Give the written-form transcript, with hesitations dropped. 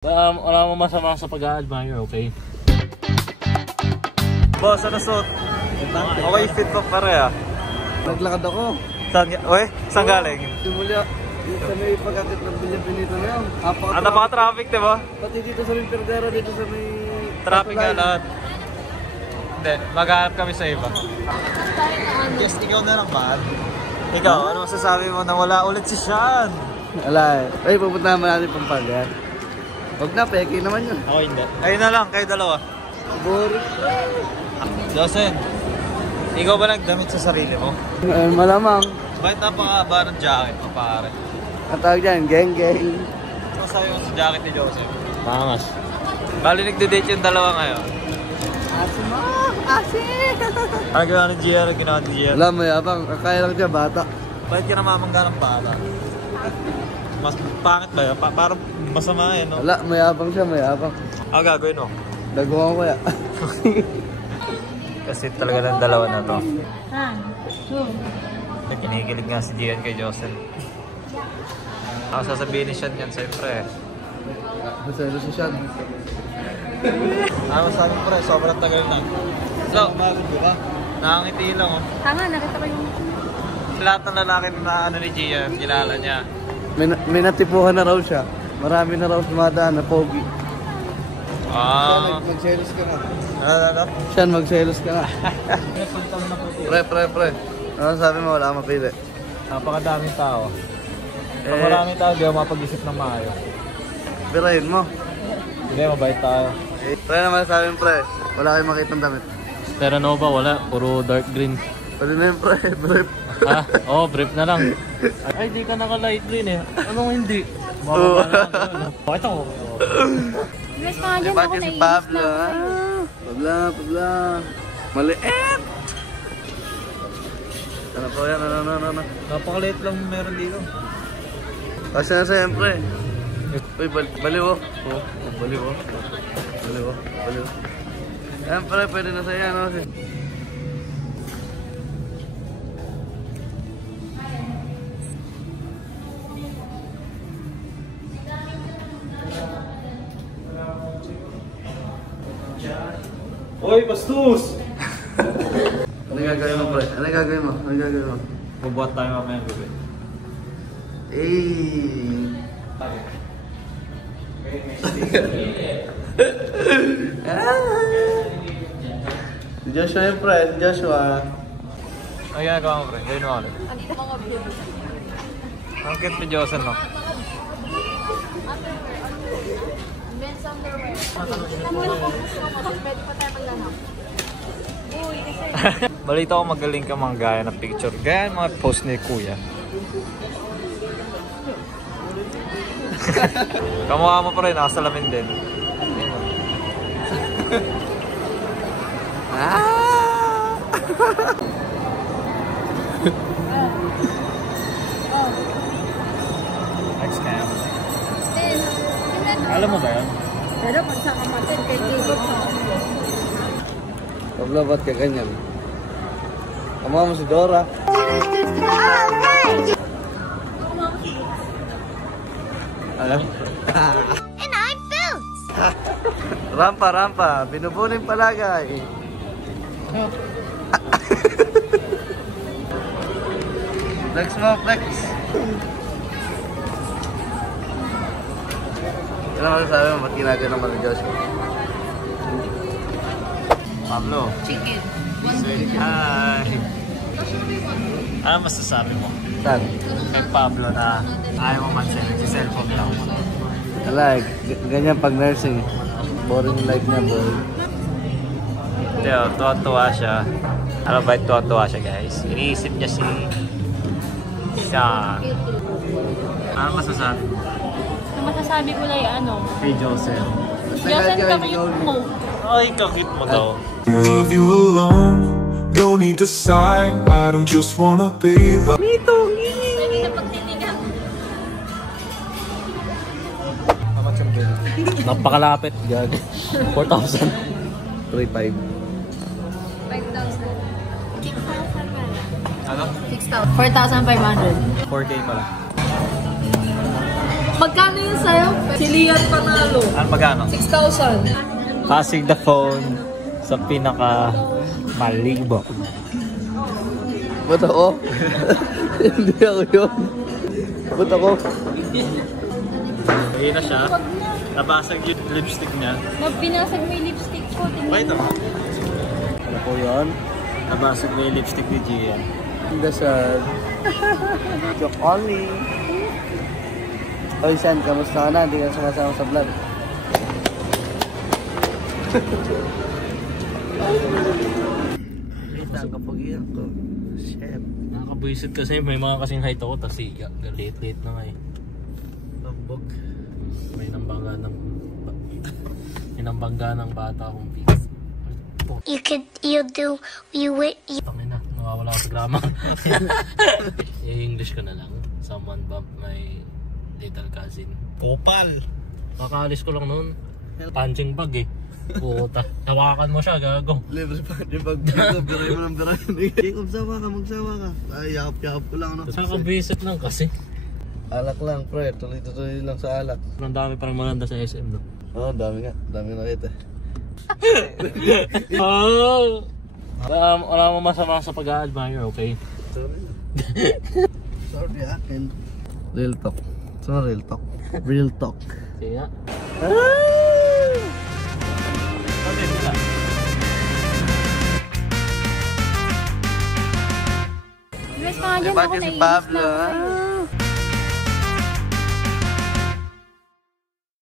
Wala mo masama sa pag-a-admire, okay? Boss, ano suot? Okay, fit pa pare ah. Naglakad ako. Saan galing? Simula. Sa may pagkakit ng Pinito na yun. Ang napaka-traffic, diba? Pati dito sa may Perdera, dito sa may... Traffic nga lahat. Hindi, maghanap kami sa iba. Yes, ikaw na lang ba? Ikaw, ano masasabi mo na wala ulit si Sean? Wala eh. Ay, pupunta naman natin Pampanga. Huwag na, peke naman yun. Ako hindi. Ayun na lang, kayo dalawa. Boring. Joseph, ikaw ba nagdamit sa sarili mo? Malamang. Bakit napakahaba ng jacket mo, pare? Ang tawag dyan, geng-geng. Ano sabi mo sa jacket ni Joseph? Pangas. Bali nagde-date yung dalawa ngayon. Asin mo! Asin! Ano ginawa ni GR? Ano ginawa ni GR? Wala, mayabang. Kaya lang dyan, bata. Bakit ka namamangga ng bata? Mas pangit ba yun? Parang masama eh, no? Wala, mayabang siya, mayabang. Ano gagawin mo? Daguhan ko ya. Kasi talaga ng dalawa na to. Two. Kinikilig nga si Gian kay Joseph. Ako sasabihin ni Sean yan, siyempre. Masaya si Sean. Ano masabi mo pre, sobrang tagal na. So, nakangiti lang oh. Tama, nakita ko yung... Lahat ng lalaki na ano ni Gian, kilala niya. May natipuhan na raw siya. Marami na raw sumadaan na pogi. Ah. Magselos ka nga. Ano? Sean, magselos ka nga. Pre. Ano sabi mo, wala kang mapili? Napakadaming tao. Pag maraming tao, di ako mapag-isip ng maayos. Pirahin mo. Hindi, mabait tayo. Pre naman sabi mo, pre. Wala kayong makita ng damit. Terranova, wala. Puro dark green. Pwede na yun, pre. Brief. Ha? Oo, brief na lang. Ay, di ka naka-light green eh. Anong hindi? Mababa na lang. Bakit ako? Dress ka nga dyan, Bakit ako si naiinis Pablo, na. ha? Pablo. Maliit! Ano po yan? Ano? Napakaliit lang meron dito. Kasi na siyempre. Uy, baliw oh. Baliw. Siyempre, pwede na sa'yo, ano? Oy, bastos! Ano gagawin mo, pre? Ano gagawin mo? Bubuhat tayo mamaya gabi. Si Joshua yung pre, si Joshua. Ano ginagawa mo, pre? Gawin mo ulit. Andito ko nga Ang cute ni Joseph, no? men's underwear. Pwede pa tayo maghanap. Uy, kasi... Balita ko magaling ka mga gaya ng picture. Gaya mga post ni Kuya. Kamukha mo pa rin, nakasalamin din. Next cam. Alam mo ba yan? Pero pag sa kamatin, kay Jacob sa Pablo, ba't ka ganyan? Kamukha mo si Dora. Alam? And I'm Boots! Rampa. Binubuning palagay. Flex mo, flex. Ano masasabi mo? Ba't ginagano mo ni Joshua? Pablo. Chicken. Hi! Ano masasabi mo? Saan? Kay Pablo na ayaw mo mansin, nag-cellphone lang. Wala, ganyan pag nursing. Boring life niya, boring. Hindi, tuwa-tuwa siya. Ano ba yung tuwa-tuwa siya, guys? Iniisip niya si Sean. Ano masasabi mo? Ang masasabi ko lang ano? Kay Joseph. Diyan kami yung mo. Ay, kakit mo daw. Leave you alone, no need to sigh. I don't just wanna be the Lagi na pagtiligan. Napakalapit. Gag. 4,000. 3-5. 5,000. 6,000 man. Ano? 6,000. 4,500. 4K pala. Magkano yun sa'yo? Si Lian panalo. Ano magkano? 6,000. Passing the phone sa pinaka malibo. Ba't ako? Hindi ako yun. Ba't ako? Ayun na siya. Nabasag yung lipstick niya. Binasag mo yung lipstick ko. Wait Tingnan mo. Ano po yun? Nabasag na yung lipstick ni Gian. Dasal. Joke only. Oy, San, kamusta ka na? Hindi ka sumasama sa vlog. Wait, ang kapagihan ko. Chef. Nakakabuisit kasi may mga kasing height ako, tas late na nga eh. Lambog. May nambangga ng bata akong pizza. Tangin na, nawawala ako sa grammar. I-English ko na lang. Someone bumped my little cousin. Kopal! Kakaalis ko lang noon. Punching bag eh. Puta. Tawakan mo siya, gago. Libre pa yung pag biray mo ng biray. Jacob, sawa ka, magsawa ka. Ay, yakap-yakap ko lang, no? Nakakabisit lang kasi. Alak lang, pre. Tuloy-tuloy lang sa alak. Ang dami parang maganda sa SM, no? Oo, dami nga. Dami nakita. Oh! Wala mo masama sa pag-a-admire, okay? Sorry, akin. Real talk. Saan real talk? Real talk. Sige nga. Iwas ka nga dyan. Bakit Ako si naiinis Pablo, na ako ha? sa'yo.